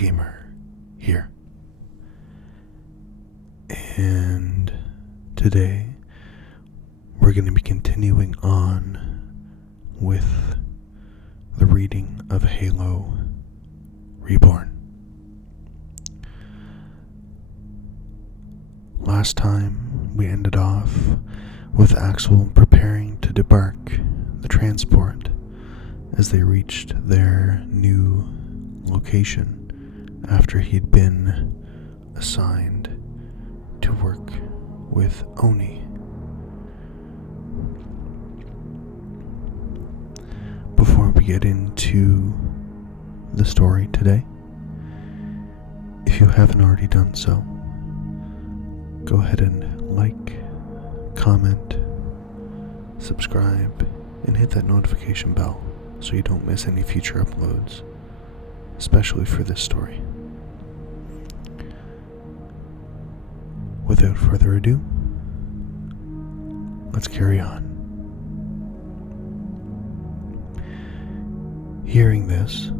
Gamer here. And today we're going to be continuing on with the reading of Halo Reborn. Last time we ended off with Axel preparing to debark the transport as they reached their new location after he'd been assigned to work with Oni. Before we get into the story today, if you haven't already done so, go ahead and like, comment, subscribe, and hit that notification bell so you don't miss any future uploads, especially for this story. Without further ado, let's carry on. Hearing this,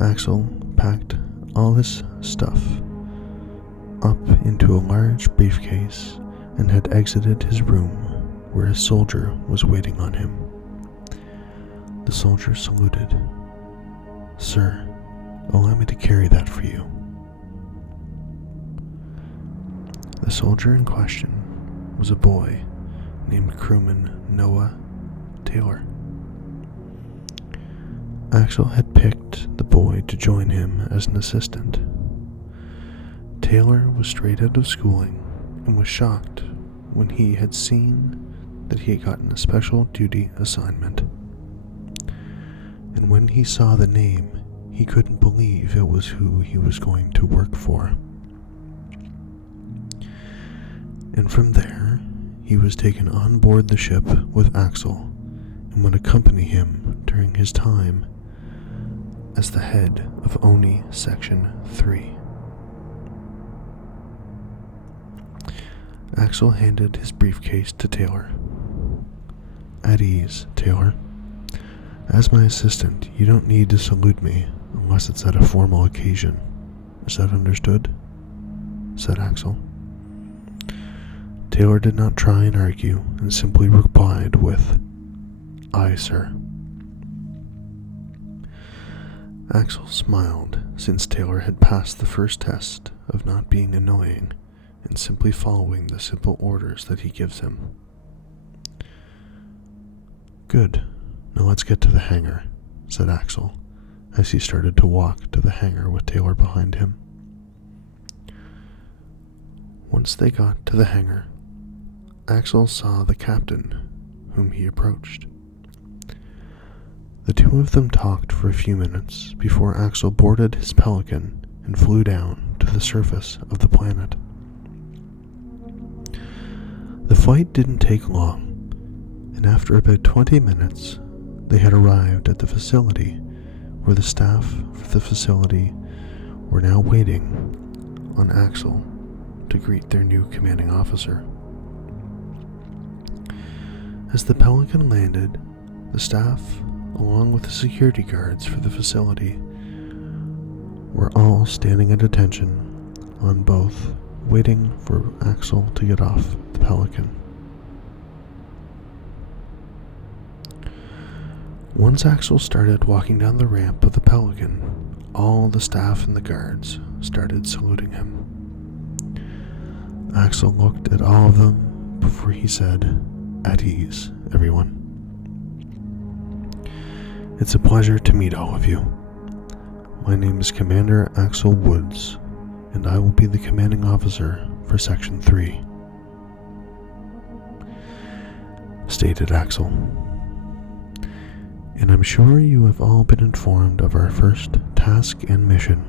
Axel packed all his stuff up into a large briefcase and had exited his room where a soldier was waiting on him. The soldier saluted. "Sir, allow me to carry that for you." The soldier in question was a boy named crewman Noah Taylor. Axel had picked the boy to join him as an assistant. Taylor was straight out of schooling and was shocked when he had seen that he had gotten a special duty assignment. And when he saw the name, he couldn't believe it was who he was going to work for. And from there, he was taken on board the ship with Axel and would accompany him during his time as the head of Oni Section 3. Axel handed his briefcase to Taylor. "At ease, Taylor. As my assistant, you don't need to salute me unless it's at a formal occasion. Is that understood?" said Axel. Taylor did not try and argue and simply replied with, "Aye, sir." Axel smiled since Taylor had passed the first test of not being annoying and simply following the simple orders that he gives him. "Good. Now let's get to the hangar," said Axel as he started to walk to the hangar with Taylor behind him. Once they got to the hangar, Axel saw the captain, whom he approached. The two of them talked for a few minutes before Axel boarded his Pelican and flew down to the surface of the planet. The flight didn't take long, and after about 20 minutes, they had arrived at the facility where the staff for the facility were now waiting on Axel to greet their new commanding officer. As the Pelican landed, the staff, along with the security guards for the facility, were all standing at attention on both, waiting for Axel to get off the Pelican. Once Axel started walking down the ramp of the Pelican, all the staff and the guards started saluting him. Axel looked at all of them before he said, "At ease, everyone. It's a pleasure to meet all of you. My name is Commander Axel Woods, and I will be the commanding officer for Section 3, stated Axel. And I'm sure you have all been informed of our first task and mission,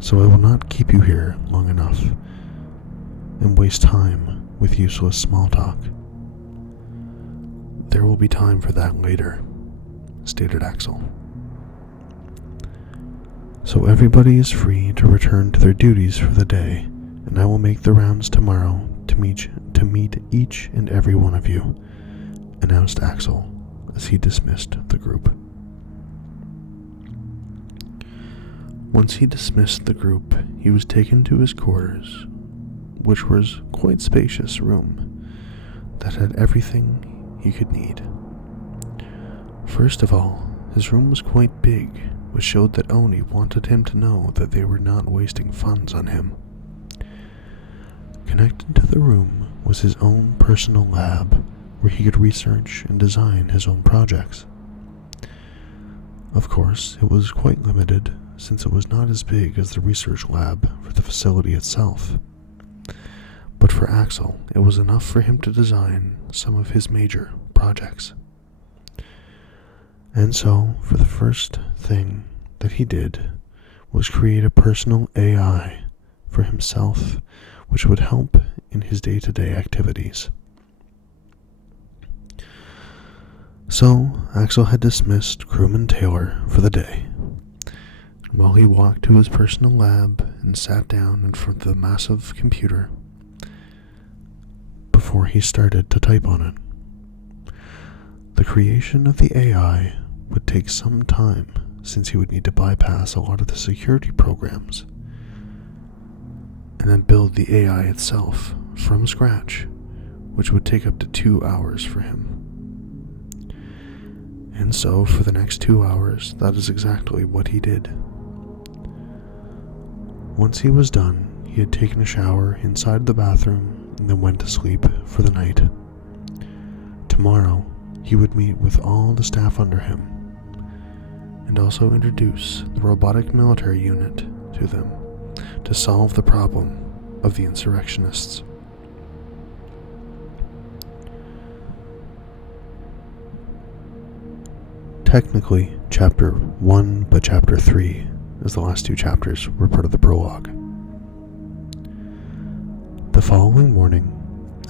so I will not keep you here long enough and waste time with useless small talk. There will be time for that later, stated Axel. So everybody is free to return to their duties for the day, and I will make the rounds tomorrow to meet each and every one of you, announced Axel as he dismissed the group. Once he dismissed the group, he was taken to his quarters, which was quite spacious room that had everything he could need. First of all, his room was quite big, which showed that Oni wanted him to know that they were not wasting funds on him. Connected to the room was his own personal lab, where he could research and design his own projects. Of course, it was quite limited, since it was not as big as the research lab for the facility itself. But for Axel, it was enough for him to design some of his major projects. And so, for the first thing that he did was create a personal AI for himself, which would help in his day-to-day activities. So, Axel had dismissed crewman Taylor for the day. While he walked to his personal lab and sat down in front of the massive computer before he started to type on it. The creation of the AI would take some time, since he would need to bypass a lot of the security programs and then build the AI itself from scratch, which would take up to 2 hours for him. And so, for the next 2 hours, that is exactly what he did. Once he was done, he had taken a shower inside the bathroom and then went to sleep for the night. Tomorrow, he would meet with all the staff under him and also introduce the robotic military unit to them to solve the problem of the insurrectionists. Technically, Chapter 1, but Chapter 3, as the last 2 chapters were part of the prologue. The following morning,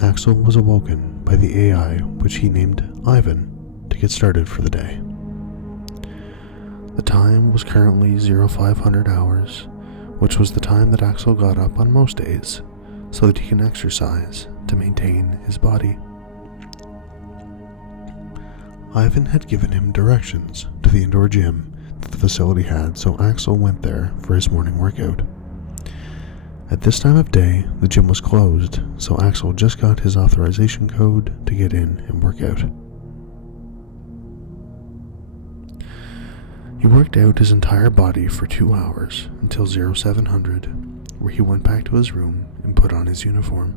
Axel was awoken by the AI, which he named Ivan, to get started for the day. The time was currently 0500 hours, which was the time that Axel got up on most days, so that he can exercise to maintain his body. Ivan had given him directions to the indoor gym that the facility had, so Axel went there for his morning workout. At this time of day, the gym was closed, so Axel just got his authorization code to get in and work out. He worked out his entire body for 2 hours until 0700, where he went back to his room and put on his uniform.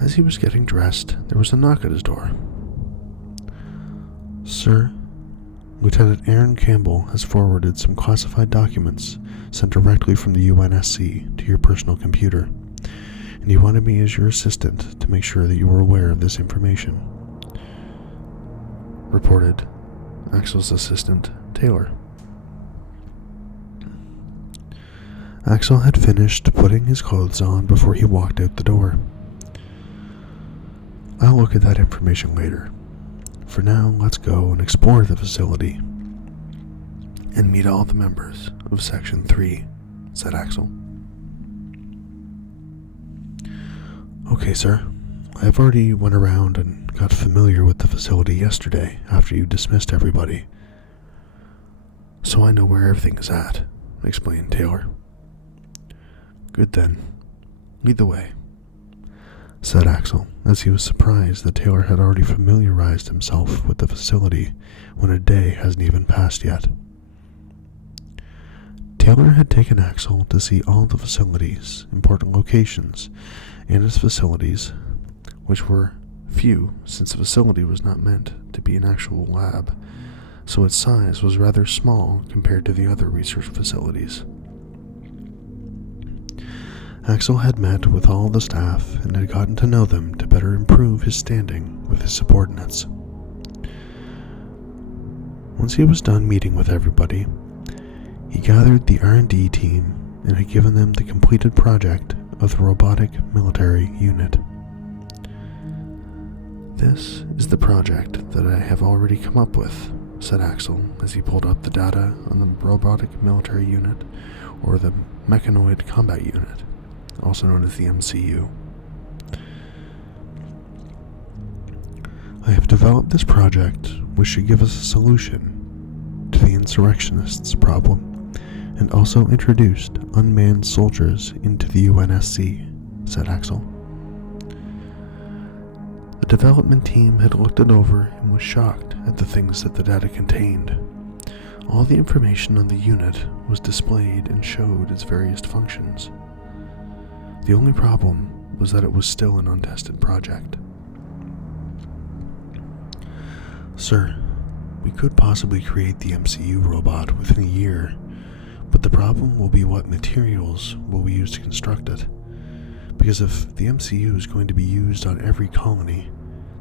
As he was getting dressed, there was a knock at his door. "Sir, Lieutenant Aaron Campbell has forwarded some classified documents sent directly from the UNSC to your personal computer, and he wanted me as your assistant to make sure that you were aware of this information," reported Axel's assistant, Taylor. Axel had finished putting his clothes on before he walked out the door. "I'll look at that information later. For now, let's go and explore the facility and meet all the members of Section 3, said Axel. "Okay, sir. I've already went around and got familiar with the facility yesterday after you dismissed everybody, so I know where everything is at," explained Taylor. "Good then. Lead the way," said Axel, as he was surprised that Taylor had already familiarized himself with the facility when a day hasn't even passed yet. Taylor had taken Axel to see all the facilities, important locations, and his facilities, which were few since the facility was not meant to be an actual lab, so its size was rather small compared to the other research facilities. Axel had met with all the staff and had gotten to know them to better improve his standing with his subordinates. Once he was done meeting with everybody, he gathered the R&D team and had given them the completed project of the robotic military unit. "This is the project that I have already come up with," said Axel as he pulled up the data on the robotic military unit, or the mechanoid combat unit, also known as the MCU. "I have developed this project which should give us a solution to the insurrectionists' problem and also introduced unmanned soldiers into the UNSC, said Axel. The development team had looked it over and was shocked at the things that the data contained. All the information on the unit was displayed and showed its various functions. The only problem was that it was still an untested project. Sir, we could possibly create the MCU robot within a year, but the problem will be what materials will we use to construct it. Because if the MCU is going to be used on every colony,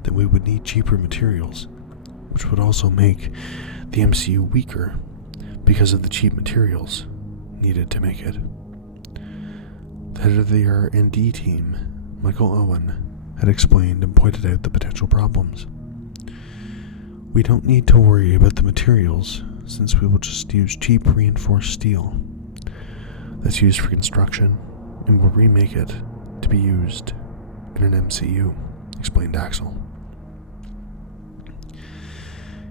then we would need cheaper materials, which would also make the MCU weaker because of the cheap materials needed to make it. The head of the R&D team, Michael Owen, had explained and pointed out the potential problems. We don't need to worry about the materials, since we will just use cheap reinforced steel that's used for construction, and we'll remake it to be used in an MCU, explained Axel.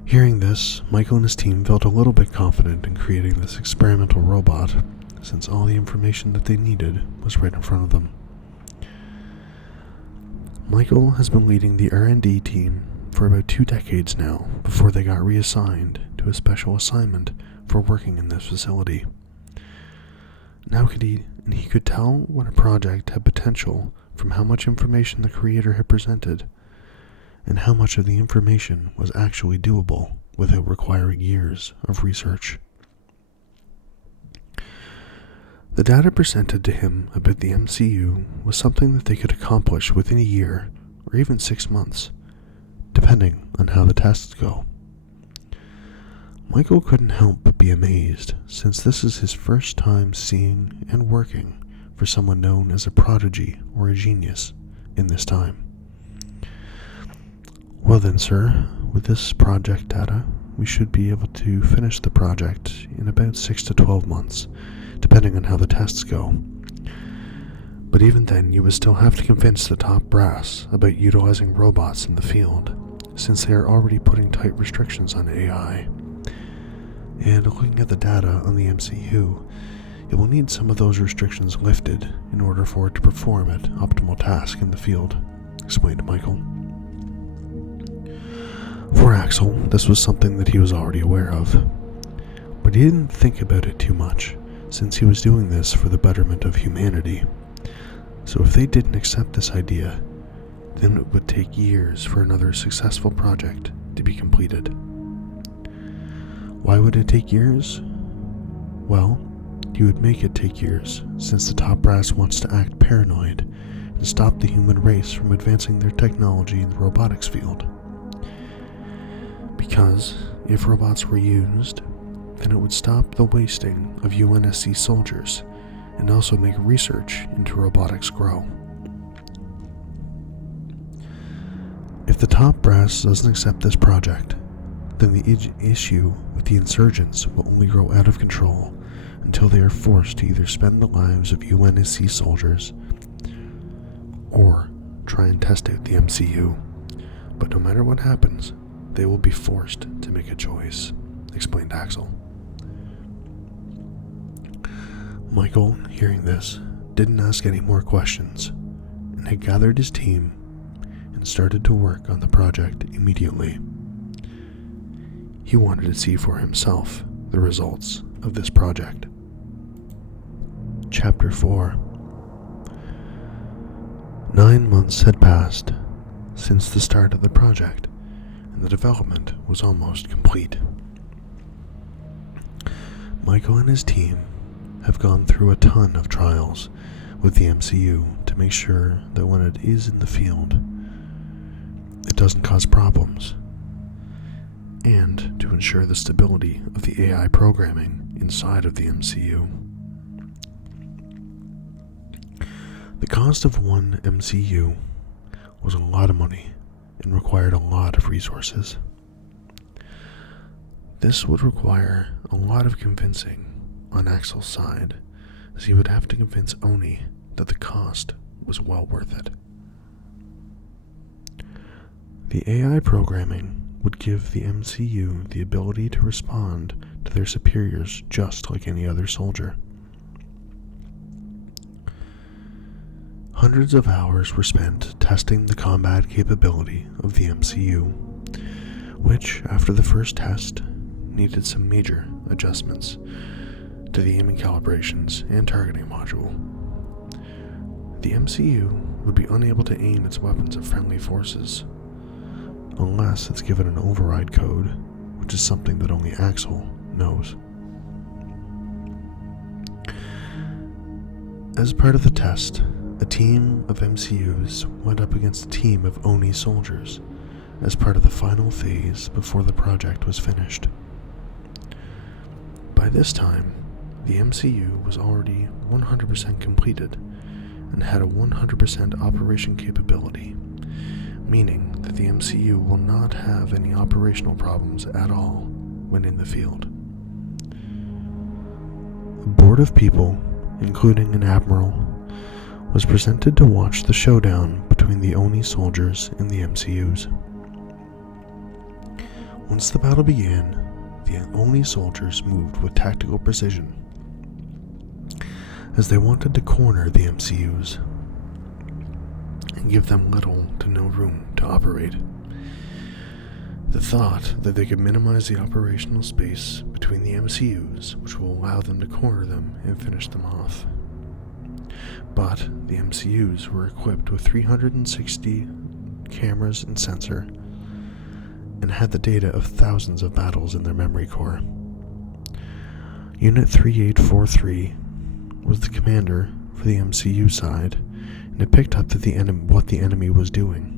Hearing this, Michael and his team felt a little bit confident in creating this experimental robot, since all the information that they needed was right in front of them. Michael has been leading the R&D team for about 2 decades now, before they got reassigned to a special assignment for working in this facility. Now he could tell when a project had potential from how much information the creator had presented, and how much of the information was actually doable without requiring years of research. The data presented to him about the MCU was something that they could accomplish within a year or even 6 months, depending on how the tests go. Michael couldn't help but be amazed, since this is his first time seeing and working for someone known as a prodigy or a genius in this time. Well then, sir, with this project data, we should be able to finish the project in about 6 to 12 months, depending on how the tests go. But even then, you would still have to convince the top brass about utilizing robots in the field, since they are already putting tight restrictions on AI. And looking at the data on the MCU, it will need some of those restrictions lifted in order for it to perform its optimal task in the field, explained Michael. For Axel, this was something that he was already aware of, but he didn't think about it too much, since he was doing this for the betterment of humanity. So if they didn't accept this idea, then it would take years for another successful project to be completed. Why would it take years? Well, you would make it take years, since the top brass wants to act paranoid and stop the human race from advancing their technology in the robotics field. Because if robots were used, then it would stop the wasting of UNSC soldiers and also make research into robotics grow. If the top brass doesn't accept this project, then the issue with the insurgents will only grow out of control until they are forced to either spend the lives of UNSC soldiers or try and test out the MCU. But no matter what happens, they will be forced to make a choice, explained Axel. Michael, hearing this, didn't ask any more questions and had gathered his team and started to work on the project immediately. He wanted to see for himself the results of this project. Chapter 4. 9 months had passed since the start of the project, and the development was almost complete. Michael and his team have gone through a ton of trials with the MCU to make sure that when it is in the field, it doesn't cause problems, and to ensure the stability of the AI programming inside of the MCU. The cost of one MCU was a lot of money and required a lot of resources. This would require a lot of convincing on Axel's side, as he would have to convince Oni that the cost was well worth it. The AI programming would give the MCU the ability to respond to to their superiors just like any other soldier. Hundreds of hours were spent testing the combat capability of the MCU, which, after the first test, needed some major adjustments to the aiming calibrations and targeting module. The MCU would be unable to aim its weapons at friendly forces unless it's given an override code, which is something that only Axel knows. As part of the test, a team of MCUs went up against a team of Oni soldiers as part of the final phase before the project was finished. By this time, the MCU was already 100% completed and had a 100% operation capability, meaning that the MCU will not have any operational problems at all when in the field. A board of people, including an admiral, was presented to watch the showdown between the Oni soldiers and the MCUs. Once the battle began, the Oni soldiers moved with tactical precision, as they wanted to corner the MCUs and give them little to no room to operate. The thought that they could minimize the operational space between the MCUs, which will allow them to corner them and finish them off. But the MCUs were equipped with 360 cameras and sensor, and had the data of thousands of battles in their memory core. Unit 3843 was the commander for the MCU side, and it picked up that what the enemy was doing.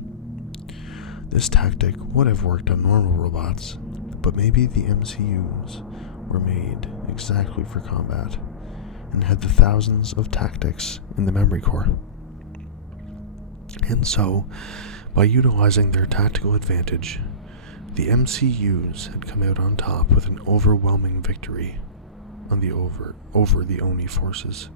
This tactic would have worked on normal robots, but maybe the MCUs were made exactly for combat, and had the thousands of tactics in the memory core. And so, by utilizing their tactical advantage, the MCUs had come out on top with an overwhelming victory on the over the Oni forces.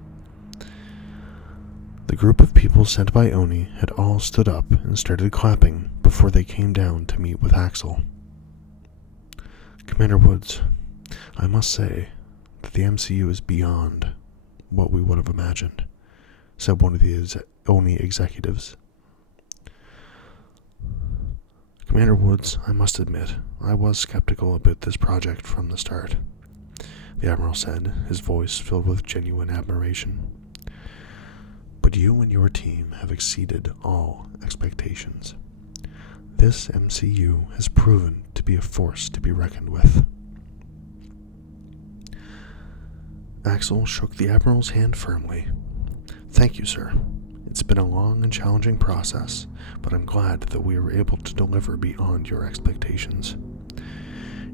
The group of people sent by Oni had all stood up and started clapping before they came down to meet with Axel. Commander Woods, I must say that the MCU is beyond what we would have imagined, said one of the Oni executives. Commander Woods, I must admit, I was skeptical about this project from the start, the Admiral said, his voice filled with genuine admiration. But you and your team have exceeded all expectations. This MCU has proven to be a force to be reckoned with. Axel shook the Admiral's hand firmly. Thank you, sir. It's been a long and challenging process, but I'm glad that we were able to deliver beyond your expectations.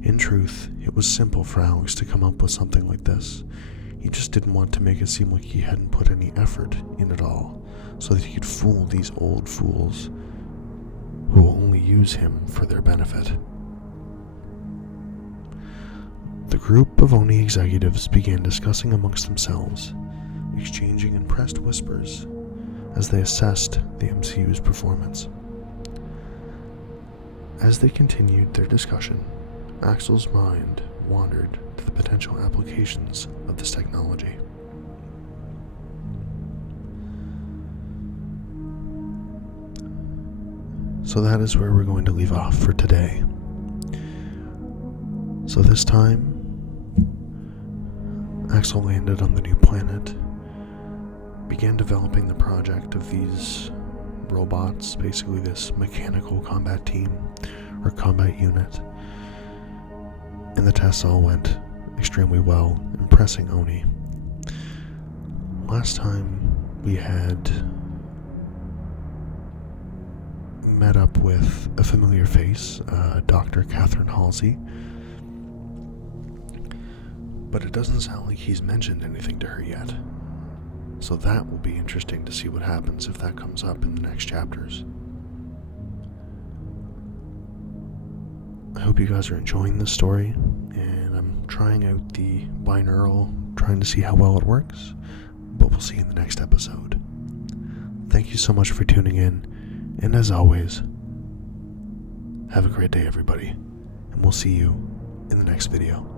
In truth, it was simple for Alex to come up with something like this. He just didn't want to make it seem like he hadn't put any effort in at all, so that he could fool these old fools who will only use him for their benefit. The group of Oni executives began discussing amongst themselves, exchanging impressed whispers as they assessed the MCU's performance. As they continued their discussion, Axel's mind wandered to the potential applications of this technology. So that is where we're going to leave off for today. So this time, Axel landed on the new planet, began developing the project of these robots, basically this mechanical combat team or combat unit, and the tests all went extremely well, impressing Oni. Last time we had met up with a familiar face, Dr. Catherine Halsey, but it doesn't sound like he's mentioned anything to her yet. So that will be interesting to see what happens if that comes up in the next chapters. I hope you guys are enjoying this story, and I'm trying out the binaural, trying to see how well it works, but we'll see in the next episode. Thank you so much for tuning in, and as always, have a great day, everybody, and we'll see you in the next video.